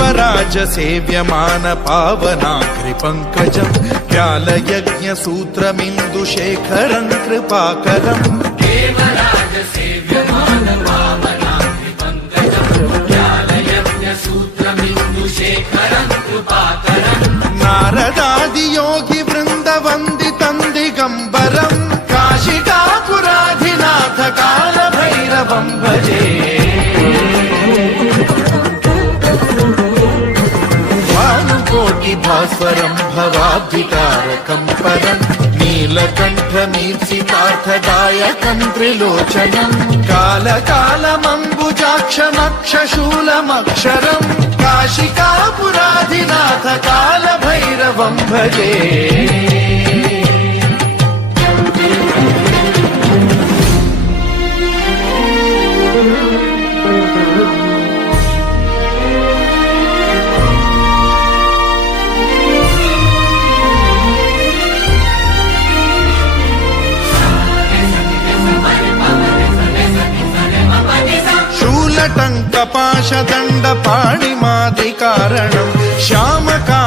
देवराज सेव्यमान पावनाग्रिपङ्कजम् व्यालयज्ञसूत्रमिन्दुशेखरं कृपाकरम् देवराज सेव्यमान पावनाग्रिपङ्कजम् व्यालयज्ञसूत्रमिन्दुशेखरं कृपाकरम् नारदादियोगि वृन्दवन्दितं दिगम्बरम् काशिकापुराधिनाथ कालभैरवं भजे भास्वरं भवाब्धितारकं परं नीलकण्ठमीप्सितार्थदायकं त्रिलोचनं कालकालमम्बुजाक्षमक्षशूलमक्षरं काशिकापुराधिनाथ कालभैरवं भजे शूलटङ्कपाशदण्डपाणिमादिकारणं श्यामका